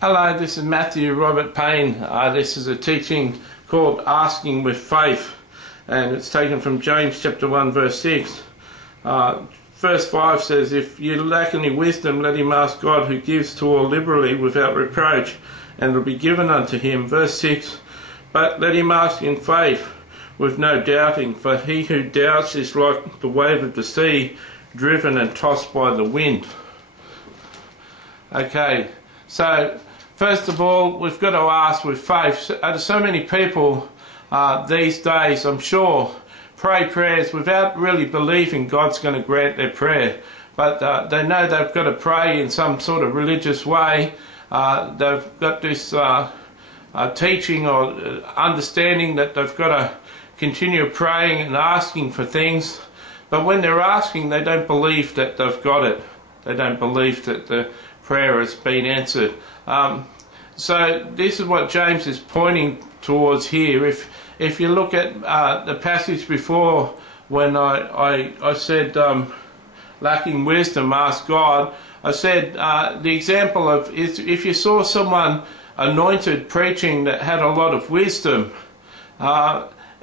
Hello, this is Matthew Robert Payne. This is a teaching called Asking with Faith, and it's taken from James chapter 1 verse 6. Verse 5 says, "If you lack any wisdom, let him ask God, who gives to all liberally without reproach, and it will be given unto him." Verse 6, "But let him ask in faith, with no doubting, for he who doubts is like the wave of the sea, driven and tossed by the wind." Okay, so first of all, we've got to ask with faith. So many people these days, I'm sure, pray prayers without really believing God's going to grant their prayer. But they know they've got to pray in some sort of religious way. They've got this teaching or understanding that they've got to continue praying and asking for things. But when they're asking, they don't believe that they've got it. They don't believe that the prayer has been answered. So this is what James is pointing towards here. If you look at the passage before, when I said lacking wisdom, ask God, I said the example of if you saw someone anointed preaching that had a lot of wisdom,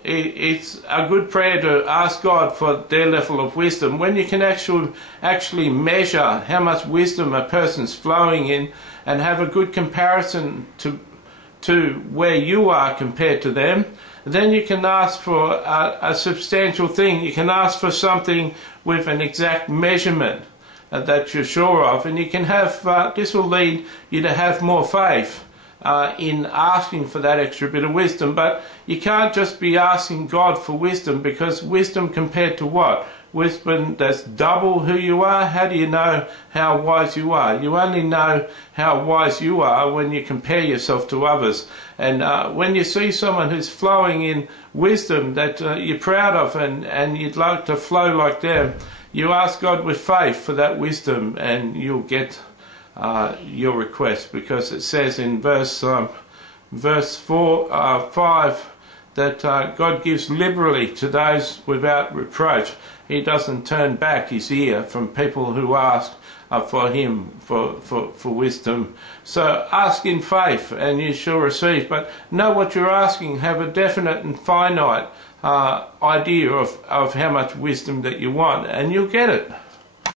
it's a good prayer to ask God for their level of wisdom. When you can actually measure how much wisdom a person's flowing in and have a good comparison to where you are compared to them, then you can ask for a substantial thing. You can ask for something with an exact measurement that you're sure of, and you can have this will lead you to have more faith in asking for that extra bit of wisdom. But you can't just be asking God for wisdom, because wisdom compared to what? Wisdom that's double who you are. How do you know how wise you are? You only know how wise you are when you compare yourself to others. And when you see someone who's flowing in wisdom that you're proud of and you'd like to flow like them, you ask God with faith for that wisdom, and you'll get your request, because it says in verse 5 that God gives liberally to those without reproach. He doesn't turn back his ear from people who ask for him for wisdom. So ask in faith and you shall receive, but know what you're asking. Have a definite and finite idea of how much wisdom that you want, and you'll get it.